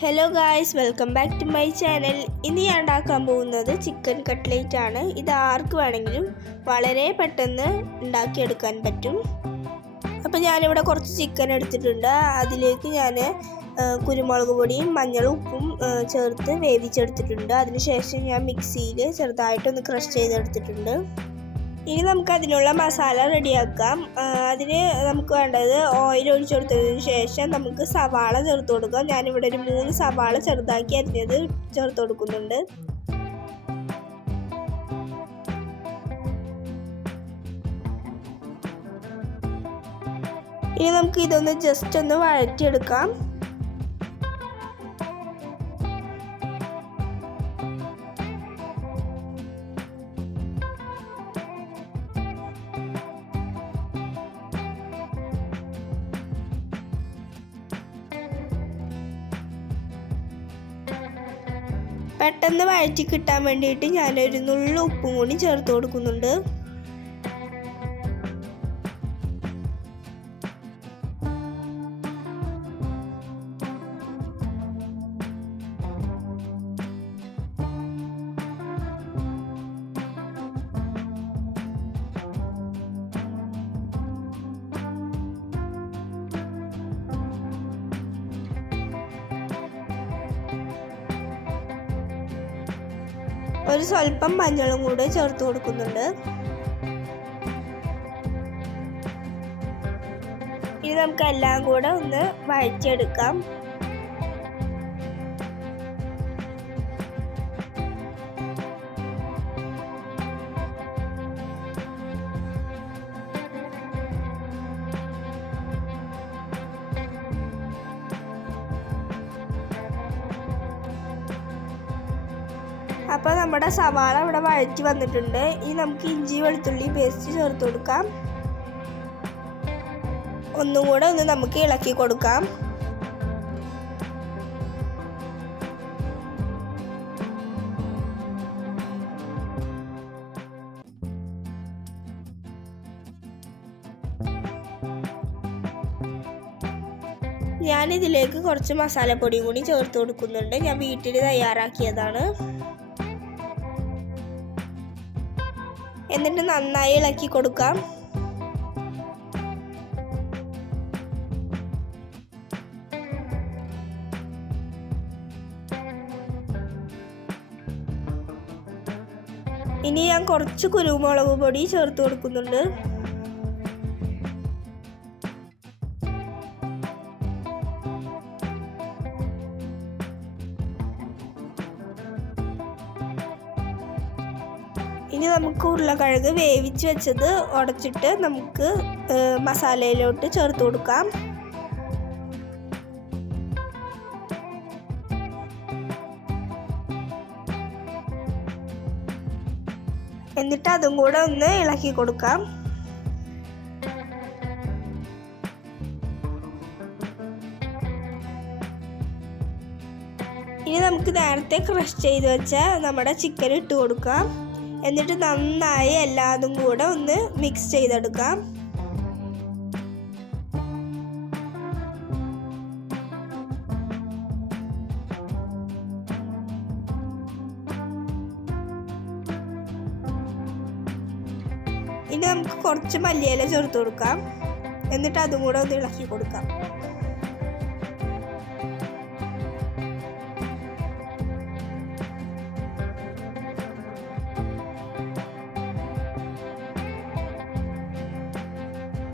Hello guys, welcome back to my channel. ഇന്ന് ഞാൻ ഉണ്ടാക്കാൻ പോകുന്നത് ചിക്കൻ കട്ട്ലേറ്റ് ആണ്. ഇത് ആർക്ക് വേണമെങ്കിലും വളരെ പെട്ടെന്ന് ഉണ്ടാക്കിയെടുക്കാൻ പറ്റും. അപ്പോൾ ഞാനിവിടെ കുറച്ച് ചിക്കൻ എടുത്തിട്ടുണ്ട്. അതിലേക്ക് ഞാൻ കുരുമുളക് പൊടിയും മഞ്ഞളും ഉപ്പും ചേർത്ത് വേവിച്ചെടുത്തിട്ടുണ്ട്. അതിനുശേഷം ഞാൻ മിക്സിയിൽ ചെറുതായിട്ടൊന്ന് ക്രഷ് ചെയ്തെടുത്തിട്ടുണ്ട്. ഇനി നമുക്ക് അതിനുള്ള മസാല റെഡിയാക്കാം. അതിന് നമുക്ക് വേണ്ടത് ഓയിൽ ഒഴിച്ചു കൊടുത്തതിന് ശേഷം നമുക്ക് സവാള ചേർത്ത് കൊടുക്കാം. ഞാനിവിടെ ഒരു 3 സവാള ചെറുതാക്കി അരിഞ്ഞത് ചേർത്ത് കൊടുക്കുന്നുണ്ട്. ഇനി നമുക്ക് ഇതൊന്ന് ജസ്റ്റ് ഒന്ന് വഴറ്റിയെടുക്കാം. പെട്ടെന്ന് വഴറ്റി കിട്ടാൻ വേണ്ടിയിട്ട് ഞാനൊരു നുള്ളു ഉപ്പും കൂടി ചേർത്ത് കൊടുക്കുന്നുണ്ട്. ഒരു സ്വല്പം മഞ്ഞളും കൂടെ ചേർത്ത് കൊടുക്കുന്നുണ്ട്. ഇനി നമുക്ക് എല്ലാം കൂടെ ഒന്ന് വഴറ്റിയെടുക്കാം. അപ്പോൾ നമ്മുടെ സവാള ഇവിടെ വഴറ്റി വന്നിട്ടുണ്ട്. ഇനി നമുക്ക് ഇഞ്ചി വെളുത്തുള്ളി പേസ്റ്റ് ചേർത്ത് കൊടുക്കാം. ഒന്നും കൂടെ ഒന്ന് നമുക്ക് ഇളക്കി കൊടുക്കാം. ഞാനിതിലേക്ക് കുറച്ച് മസാലപ്പൊടിയും കൂടി ചേർത്ത് കൊടുക്കുന്നുണ്ട്. ഞാൻ വീട്ടിൽ തയ്യാറാക്കിയതാണ്. എന്നിട്ട് നന്നായി ഇളക്കി കൊടുക്കാം. ഇനി ഞാൻ കുറച്ച് കുരുമുളക് പൊടി ചേർത്ത് കൊടുക്കുന്നുണ്ട്. ഇനി നമുക്ക് ഉരുളക്കിഴങ്ങ് വേവിച്ച് വെച്ചത് ഉടച്ചിട്ട് നമുക്ക് മസാലയിലോട്ട് ചേർത്ത് കൊടുക്കാം. എന്നിട്ട് അതും കൂടെ ഒന്ന് ഇളക്കി കൊടുക്കാം. ഇനി നമുക്ക് നേരത്തെ ക്രഷ് ചെയ്ത് വെച്ച നമ്മുടെ ചിക്കൻ ഇട്ട് കൊടുക്കാം. എന്നിട്ട് നന്നായി എല്ലാതും കൂടെ ഒന്ന് മിക്സ് ചെയ്തെടുക്കാം. ഇനി നമുക്ക് കുറച്ച് മല്ലിയില ചേർത്ത് കൊടുക്കാം. എന്നിട്ട് അതും കൂടെ ഒന്ന് ഇളക്കി കൊടുക്കാം.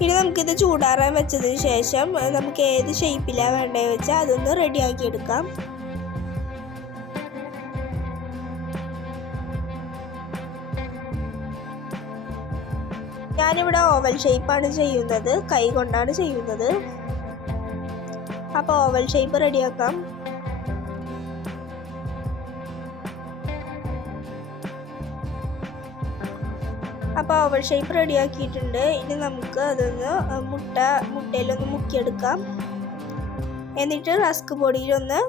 ഇനി നമുക്കിത് ചൂടാറാൻ വെച്ചതിന് ശേഷം നമുക്ക് ഏത് ഷേപ്പിലാണ് വേണ്ടത് വെച്ചാൽ അതൊന്ന് റെഡിയാക്കി എടുക്കാം. ഞാനിവിടെ ഓവൽ ഷേപ്പാണ് ചെയ്യുന്നത്, കൈ കൊണ്ടാണ് ചെയ്യുന്നത്. അപ്പോൾ ഓവൽ ഷേപ്പ് റെഡിയാക്കാം. അപ്പോൾ ഓവൽ ഷേപ്പ് റെഡിയാക്കിയിട്ടുണ്ട്. ഇനി നമുക്ക് അതൊന്ന് മുട്ടയിലൊന്ന് മുക്കിയെടുക്കാം. എന്നിട്ട് റസ്ക് പൊടിയിലൊന്ന്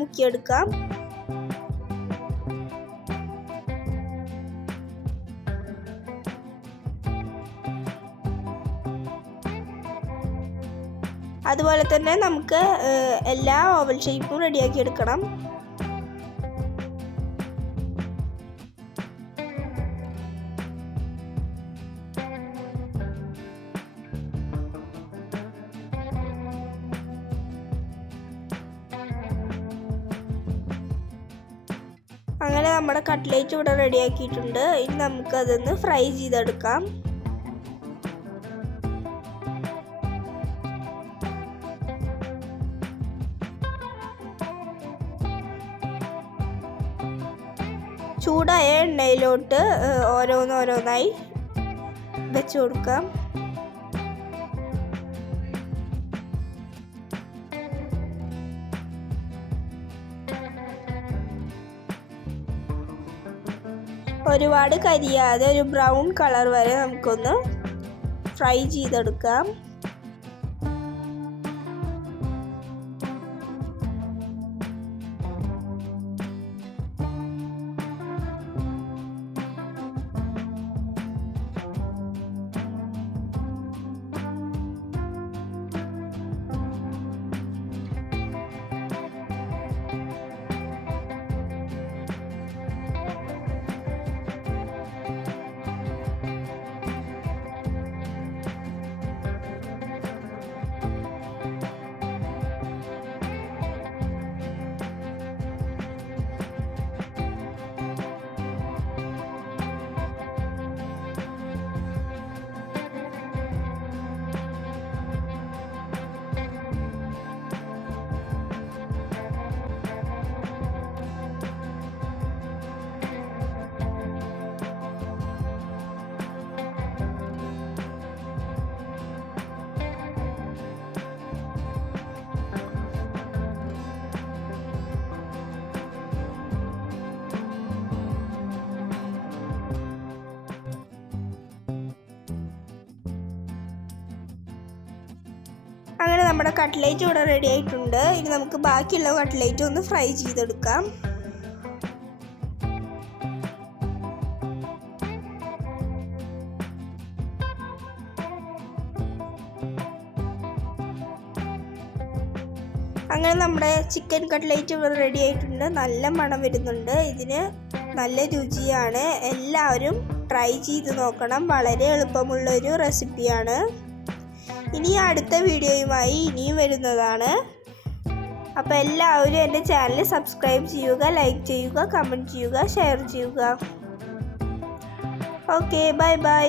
മുക്കിയെടുക്കാം. അതുപോലെ തന്നെ നമുക്ക് എല്ലാ ഓവൽ ഷേപ്പും റെഡിയാക്കി എടുക്കണം. അങ്ങനെ നമ്മുടെ കട്ട്ലേറ്റ് ഇവിടെ റെഡിയാക്കിയിട്ടുണ്ട്. ഇനി നമുക്കതൊന്ന് ഫ്രൈ ചെയ്തെടുക്കാം. ചൂടായ എണ്ണയിലോട്ട് ഓരോന്നോരോന്നായി വെച്ച് കൊടുക്കാം. ഒരുപാട് കരിയാതെ ഒരു ബ്രൗൺ കളർ വരെ നമുക്കൊന്ന് ഫ്രൈ ചെയ്തെടുക്കാം. അങ്ങനെ നമ്മുടെ കട്ട്ലേറ്റ് ഇവിടെ റെഡി ആയിട്ടുണ്ട്. ഇനി നമുക്ക് ബാക്കിയുള്ള കട്ട്ലേറ്റ് ഒന്ന് ഫ്രൈ ചെയ്തെടുക്കാം. അങ്ങനെ നമ്മുടെ ചിക്കൻ കട്ട്ലേറ്റ് ഇവിടെ റെഡി ആയിട്ടുണ്ട്. നല്ല മണം വരുന്നുണ്ട്. ഇതിന് നല്ല രുചിയാണ്. എല്ലാവരും ട്രൈ ചെയ്ത് നോക്കണം. വളരെ എളുപ്പമുള്ളൊരു റെസിപ്പിയാണ്. ഇനി അടുത്ത വീഡിയോയുമായി ഇനിയും വരുന്നതാണ്. അപ്പോൾ എല്ലാവരും എൻ്റെ ചാനൽ സബ്സ്ക്രൈബ് ചെയ്യുക, ലൈക്ക് ചെയ്യുക, കമൻറ്റ് ചെയ്യുക, ഷെയർ ചെയ്യുക. Okay, bye bye.